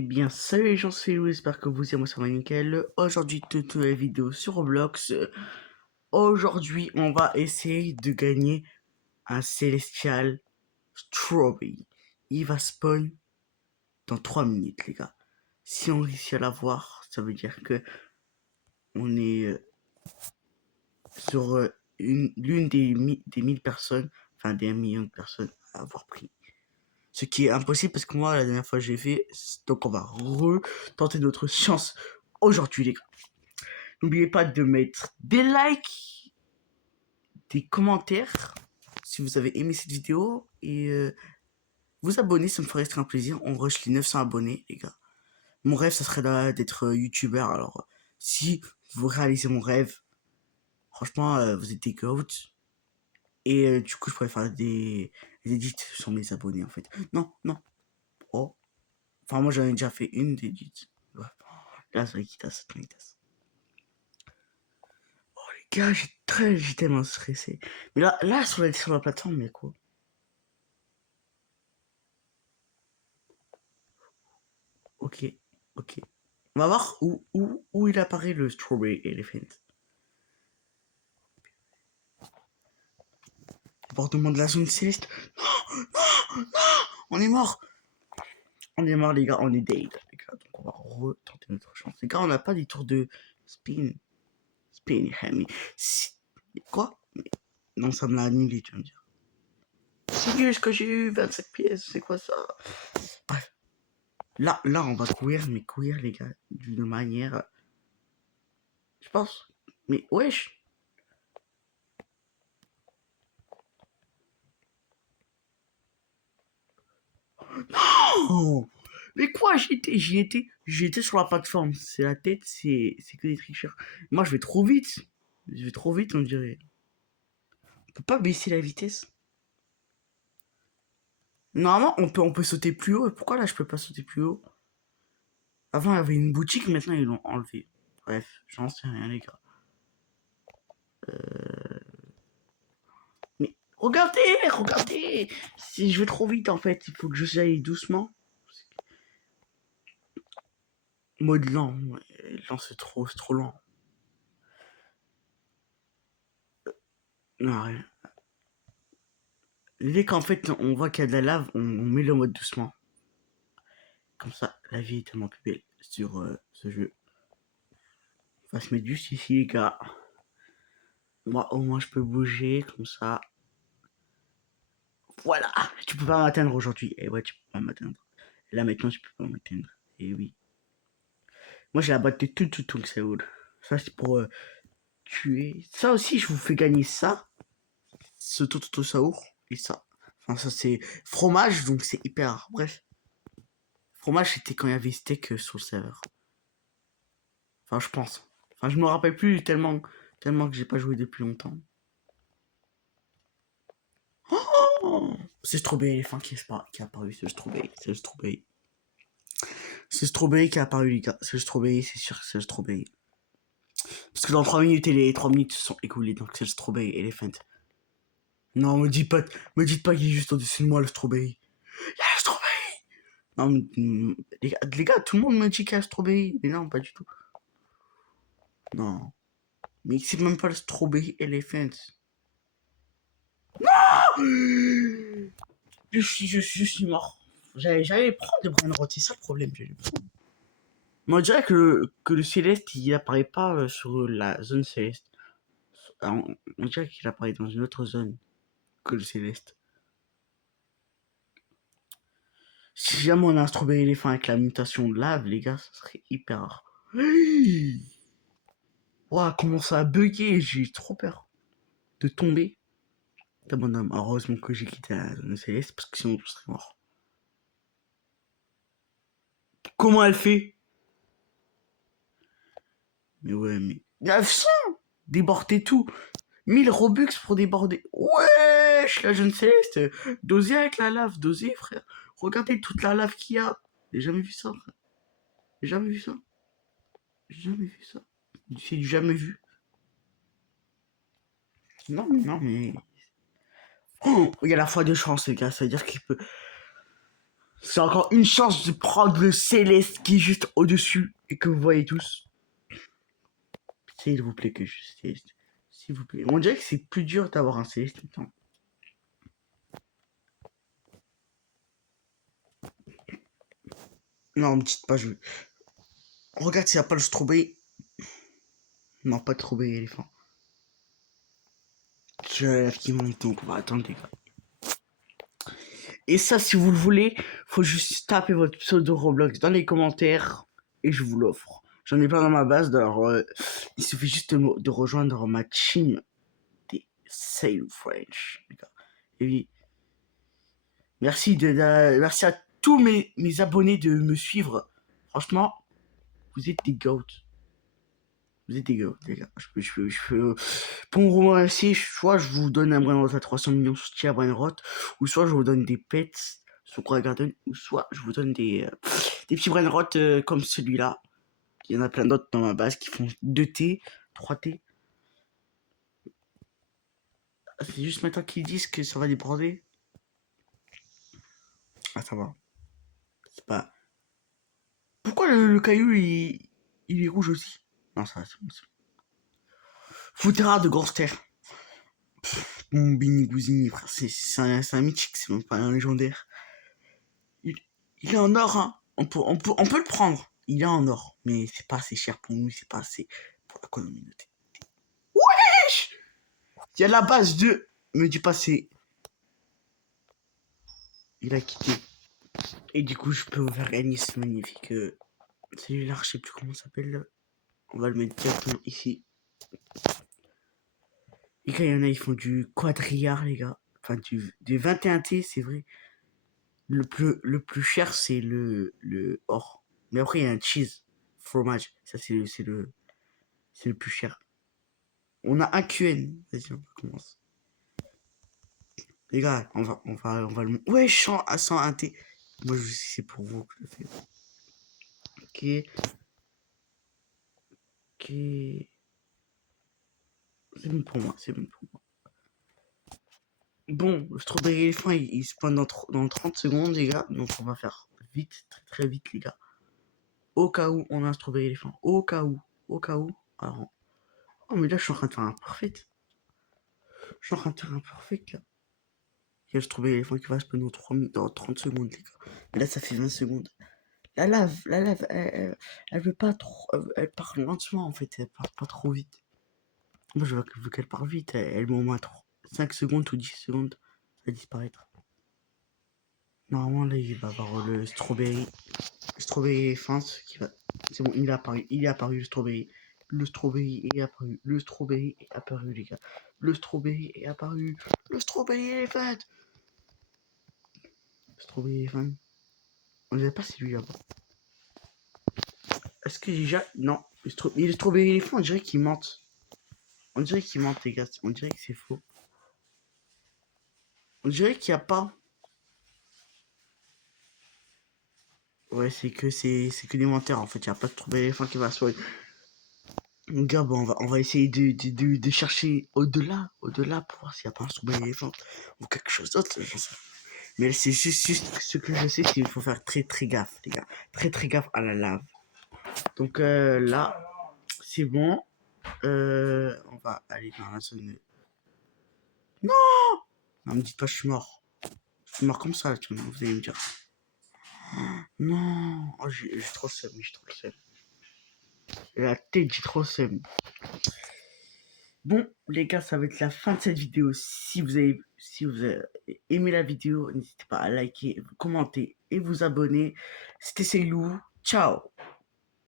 Eh bien, salut les gens, c'est Louis, j'espère que vous allez, moi ça va nickel. Aujourd'hui, toute nouvelle vidéo sur Roblox. Aujourd'hui, on va essayer de gagner un Celestial Strawberry. Il va spawn dans 3 minutes, les gars. Si on réussit à l'avoir, ça veut dire que on est sur l'une des 1000 personnes, enfin des 1 million de personnes à avoir pris. Ce qui est impossible parce que moi, la dernière fois, j'ai fait. Donc, on va retenter notre chance aujourd'hui, les gars. N'oubliez pas de mettre des likes, des commentaires si vous avez aimé cette vidéo et vous abonner, ça me ferait très un plaisir. On rush les 900 abonnés, les gars. Mon rêve, ça serait d'être youtubeur. Alors, si vous réalisez mon rêve, franchement, vous êtes des goats. Et du coup, je pourrais faire des edits sur mes abonnés, en fait. Non, non. Oh. Enfin, moi, j'en ai déjà fait une d'édit. Ouais. Là, c'est Rikitas, Rikitas. Gars, j'ai tellement stressé. Mais là sur la plateforme, mais quoi? Ok, ok. On va voir où il apparaît le Strawberry Elephant. Bordement de la zone céleste. Non, non, non, on est mort. On est mort, les gars, on est dead, les gars. Donc on va retenter notre chance. Les gars, on n'a pas des tours de spin. Spin, Hammy. Quoi? Non, ça me l'a annulé, tu vas me dire. C'est ce que j'ai eu, 27 pièces, c'est quoi ça? Bref. Là, on va courir, mais courir, les gars, d'une manière. Je pense. Mais wesh. Non. Mais quoi, j'y étais sur la plateforme. C'est la tête, c'est que des tricheurs. Moi, je vais trop vite. Je vais trop vite, on dirait. On peut pas baisser la vitesse. Normalement, on peut sauter plus haut. Et pourquoi là, je peux pas sauter plus haut? Avant, il y avait une boutique, maintenant, ils l'ont enlevé. Bref, j'en sais rien, les gars. Mais regardez, regardez. Si je vais trop vite, en fait, il faut que j'aille doucement. Mode lent. Ouais, lent, c'est trop lent. Non, rien. Dès qu'en fait on voit qu'il y a de la lave, on met le mode doucement. Comme ça, la vie est tellement plus belle sur ce jeu. On va se mettre juste ici, les gars. Moi, au moins, je peux bouger comme ça. Voilà. Tu peux pas m'atteindre aujourd'hui. Et ouais, tu peux pas m'atteindre. Là, maintenant, tu peux pas m'atteindre. Et oui. Moi, j'ai la boîte de tout le Séoul. Ça, c'est pour tuer. Ça aussi, je vous fais gagner ça. Ce tout saour. Et ça. Enfin, ça, c'est fromage, donc c'est hyper rare. Bref. Fromage, c'était quand il y avait steak sur le serveur. Enfin, je pense. Enfin, je me rappelle plus tellement que j'ai pas joué depuis longtemps. Oh, c'est Strawberry Elephant qui est apparu, c'est le Strawberry, c'est le Strawberry. C'est le Strawberry qui est apparu, les gars. C'est le Strawberry, c'est sûr que c'est le Strawberry. Parce que dans 3 minutes, et les 3 minutes se sont écoulées, donc c'est le Strawberry Elephant. Non, me dites pas qu'il est juste au-dessus de moi, le Strawberry. Il y a le Strawberry. Non, les gars, tout le monde me dit qu'il y a le Strawberry. Mais non, pas du tout. Non. Mais c'est même pas le Strawberry Elephant. Je suis mort. J'allais prendre le brain rot, c'est ça le problème. Mais on dirait que le céleste, il apparaît pas sur la zone céleste. On dirait qu'il apparaît dans une autre zone que le céleste. Si jamais on a un strawberry éléphant avec la mutation de lave, les gars, ça serait hyper rare. Hey, ouah, comment ça a bugué, j'ai trop peur de tomber. Heureusement que j'ai quitté la zone céleste parce que sinon je serais mort. Comment elle fait? Mais ouais, mais 900 déborder tout. 1000 Robux pour déborder. Wesh, la jeune céleste. Doser avec la lave, doser, frère. Regardez toute la lave qu'il y a. J'ai jamais vu ça, frère. J'ai jamais vu ça. J'ai jamais vu ça. C'est du jamais vu. Non, mais non, mais. Oh, il y a la foi de chance, les gars. Ça veut dire qu'il peut. C'est encore une chance de prendre le céleste qui est juste au-dessus et que vous voyez tous. S'il vous plaît que je céleste. S'il vous plaît. On dirait que c'est plus dur d'avoir un céleste maintenant. Non, me dites pas, je... Regarde s'il n'y a pas le strawberry. Non, pas de strawberry éléphant. Je lève qui monte donc, on va attendre les gars. Et ça, si vous le voulez, faut juste taper votre pseudo Roblox dans les commentaires et je vous l'offre. J'en ai plein dans ma base, alors il suffit juste de rejoindre ma team des Sail French, les gars. Et oui, merci, merci à tous mes abonnés de me suivre. Franchement, vous êtes des goats. Vous êtes des goats, les gars. Pour me remercier, soit je vous donne un brainrot à 300 millions sur brainrot, ou soit je vous donne des pets sur Coral Garden, ou soit je vous donne des petits brainrot comme celui-là. Il y en a plein d'autres dans ma base qui font 2T, 3T. C'est juste maintenant qu'ils disent que ça va déborder. Ah, ça va. C'est pas... Pourquoi le caillou, il est rouge aussi? Non, ça va, c'est bon. Foutera de gangster. Mon Bini Gouzini, frère, c'est un mythique, c'est même pas un légendaire. Il, il est en or, hein. On peut le prendre. Il est en or, mais c'est pas assez cher pour nous, c'est pas assez pour la communauté. Wesh! Il y a la base de... Me dis pas c'est... Il a quitté. Et du coup, je peux vous faire gagner ce magnifique... celui-là, je sais plus comment ça s'appelle. On va le mettre directement ici. Les gars, il y en a, ils font du quadrillard, les gars. Enfin, du 21T, c'est vrai. Le plus cher, c'est le or. Mais après, il y a un cheese, fromage. Ça, c'est le plus cher. On a un QN. Vas-y, on commence. Les gars, on va le... Ouais, chant à 101 T. Moi, je sais, c'est pour vous que je le fais. Ok. Ok. C'est bon pour moi, c'est bon pour moi. Bon, le strawberry éléphant, il se pointe dans 30 secondes, les gars. Donc, on va faire vite, très très vite, les gars. Au cas où on a un strawberry éléphant. Au cas où. Au cas où. Alors, oh, mais là, je suis en train de faire un parfait. Je suis en train de faire un parfait, là. Il y a le strawberry éléphant qui va se pointer dans 30 secondes, les gars. Mais là, ça fait 20 secondes. La lave, elle veut pas trop. Elle part lentement, en fait. Elle part pas trop vite. Moi, je veux qu'elle parte vite. Elle met au moins 5 secondes ou 10 secondes. Elle disparaître. Normalement, là, il va avoir le strawberry. Le strawberry éléphant qui va. C'est bon, il est apparu. Il est apparu, le strawberry. Le strawberry est apparu. Le strawberry est apparu, les gars. Le strawberry est apparu. Le strawberry éléphant. Le strawberry éléphant. On dirait pas c'est lui là-bas. Est-ce que déjà. Non. Le strawberry éléphant, on dirait qu'il mente. On dirait qu'il ment, les gars. On dirait que c'est faux. On dirait qu'il n'y a pas. Ouais, c'est que des menteurs en fait. Il n'y a pas de strawberry éléphant qui va soigner. Donc, gars, bon, on va essayer de chercher au-delà pour voir s'il n'y a pas un strawberry éléphant ou quelque chose d'autre. Mais c'est juste ce que je sais, c'est qu'il faut faire très très gaffe, les gars. Très très gaffe à la lave. Donc là, c'est bon. On va aller dans la zone. Non, non, me dites pas, je suis mort. Je suis mort comme ça, tu vois, vous allez me dire. Non, oh, j'ai trop le seum, j'ai trop le seum. La tête, j'ai trop le seum. Bon, les gars, ça va être la fin de cette vidéo. Si vous avez aimé la vidéo, n'hésitez pas à liker, commenter et vous abonner. C'était Seilou. Ciao.